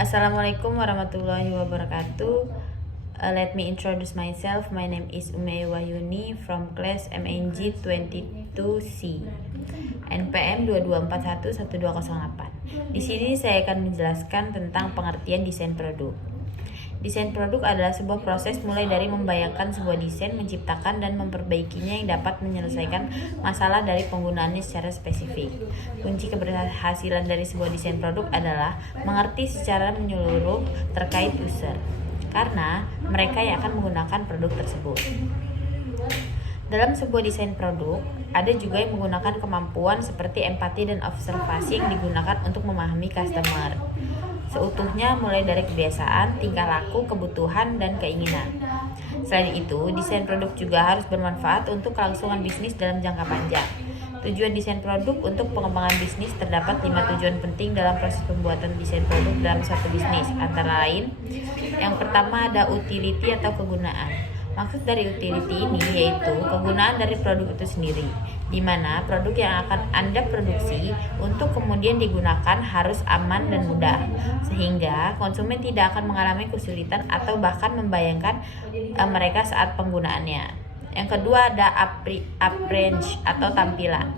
Assalamualaikum warahmatullahi wabarakatuh. Let me introduce myself. My name is Ume Wahyuni from class MNG 22C. NPM 22411208. Di sini saya akan menjelaskan tentang pengertian desain produk. Desain produk adalah sebuah proses mulai dari membayangkan sebuah desain, menciptakan dan memperbaikinya yang dapat menyelesaikan masalah dari penggunaannya secara spesifik. Kunci keberhasilan dari sebuah desain produk adalah mengerti secara menyeluruh terkait user, karena mereka yang akan menggunakan produk tersebut. Dalam sebuah desain produk, ada juga yang menggunakan kemampuan seperti empati dan observasi yang digunakan untuk memahami customer seutuhnya, mulai dari kebiasaan, tingkah laku, kebutuhan, dan keinginan. Selain itu, desain produk juga harus bermanfaat untuk kelangsungan bisnis dalam jangka panjang. Tujuan desain produk untuk pengembangan bisnis terdapat 5 tujuan penting dalam proses pembuatan desain produk dalam suatu bisnis. Antara lain, yang pertama ada utility atau kegunaan. Maksud dari utility ini yaitu kegunaan dari produk itu sendiri, di mana produk yang akan Anda produksi untuk kemudian digunakan harus aman dan mudah, sehingga konsumen tidak akan mengalami kesulitan atau bahkan membayangkan mereka saat penggunaannya. Yang kedua ada appearance atau tampilan,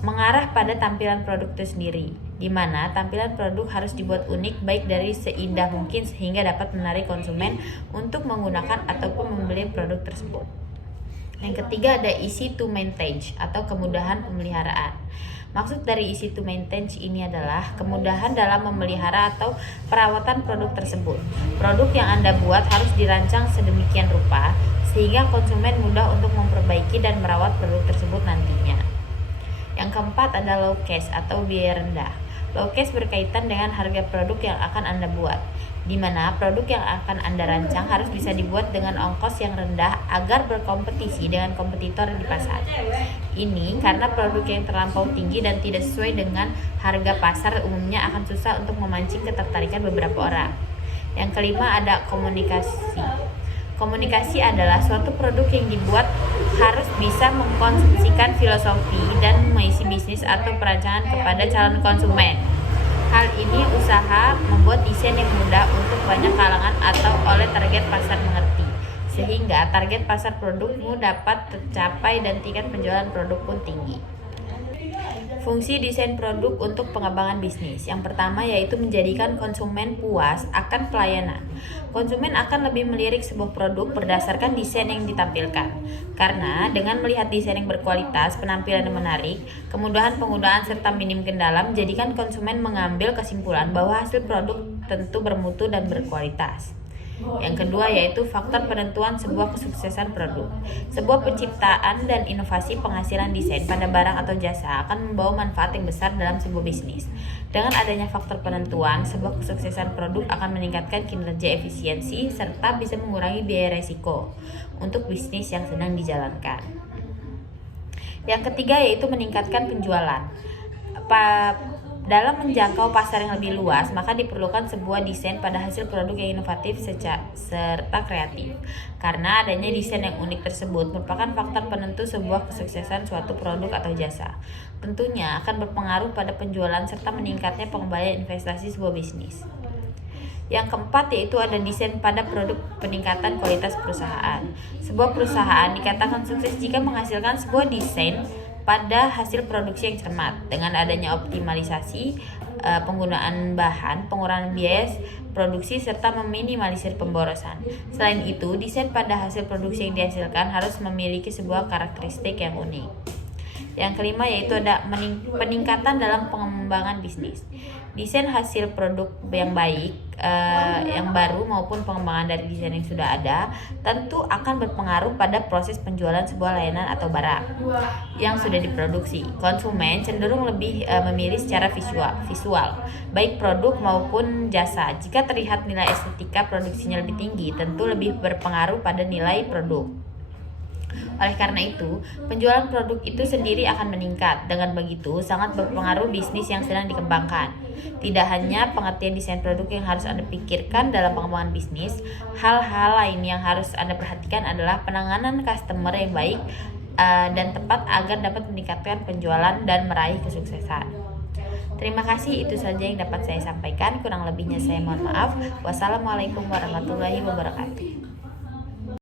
mengarah pada tampilan produk itu sendiri, di mana tampilan produk harus dibuat unik baik dari seindah mungkin sehingga dapat menarik konsumen untuk menggunakan ataupun membeli produk tersebut. Yang ketiga ada easy to maintain atau kemudahan pemeliharaan. Maksud dari easy to maintain ini adalah kemudahan dalam memelihara atau perawatan produk tersebut. Produk yang Anda buat harus dirancang sedemikian rupa sehingga konsumen mudah untuk memperbaiki dan merawat produk tersebut nantinya. Yang keempat ada low cost atau biaya rendah. Low cost berkaitan dengan harga produk yang akan Anda buat, di mana produk yang akan Anda rancang harus bisa dibuat dengan ongkos yang rendah agar berkompetisi dengan kompetitor di pasar. Ini karena produk yang terlampau tinggi dan tidak sesuai dengan harga pasar umumnya akan susah untuk memancing ketertarikan beberapa orang. Yang kelima ada komunikasi. Komunikasi adalah suatu produk yang dibuat harus bisa mengkonsumsikan filosofi dan mengisi bisnis atau perancangan kepada calon konsumen. Hal ini usaha membuat desain yang mudah untuk banyak kalangan atau oleh target pasar mengerti, sehingga target pasar produkmu dapat tercapai dan tingkat penjualan produk pun tinggi. Fungsi desain produk untuk pengembangan bisnis. Yang pertama yaitu menjadikan konsumen puas akan pelayanan. Konsumen akan lebih melirik sebuah produk berdasarkan desain yang ditampilkan. Karena dengan melihat desain yang berkualitas, penampilan yang menarik, kemudahan penggunaan serta minim kendala menjadikan konsumen mengambil kesimpulan bahwa hasil produk tentu bermutu dan berkualitas. Yang kedua yaitu faktor penentuan sebuah kesuksesan produk. Sebuah penciptaan dan inovasi penghasilan desain pada barang atau jasa akan membawa manfaat yang besar dalam sebuah bisnis. Dengan adanya faktor penentuan, sebuah kesuksesan produk akan meningkatkan kinerja efisiensi serta bisa mengurangi biaya resiko untuk bisnis yang sedang dijalankan. Yang ketiga yaitu meningkatkan penjualan. Dalam menjangkau pasar yang lebih luas, maka diperlukan sebuah desain pada hasil produk yang inovatif serta kreatif. Karena adanya desain yang unik tersebut merupakan faktor penentu sebuah kesuksesan suatu produk atau jasa. Tentunya akan berpengaruh pada penjualan serta meningkatnya pengembalian investasi sebuah bisnis. Yang keempat yaitu ada desain pada produk peningkatan kualitas perusahaan. Sebuah perusahaan dikatakan sukses jika menghasilkan sebuah desain pada hasil produksi yang cermat dengan adanya optimalisasi penggunaan bahan, pengurangan biaya produksi serta meminimalisir pemborosan. Selain itu, desain pada hasil produksi yang dihasilkan harus memiliki sebuah karakteristik yang unik. Yang kelima yaitu ada peningkatan dalam pengembangan bisnis. Desain hasil produk yang baik, yang baru maupun pengembangan dari desain yang sudah ada tentu akan berpengaruh pada proses penjualan sebuah layanan atau barang yang sudah diproduksi. Konsumen cenderung lebih memilih secara visual, baik produk maupun jasa. Jika terlihat nilai estetika produksinya lebih tinggi, tentu lebih berpengaruh pada nilai produk. Oleh karena itu, penjualan produk itu sendiri akan meningkat. Dengan begitu, sangat berpengaruh bisnis yang sedang dikembangkan. Tidak hanya pengertian desain produk yang harus Anda pikirkan dalam pengembangan bisnis, hal-hal lain yang harus Anda perhatikan adalah penanganan customer yang baik dan tepat agar dapat meningkatkan penjualan dan meraih kesuksesan. Terima kasih, itu saja yang dapat saya sampaikan. Kurang lebihnya saya mohon maaf. Wassalamualaikum warahmatullahi wabarakatuh.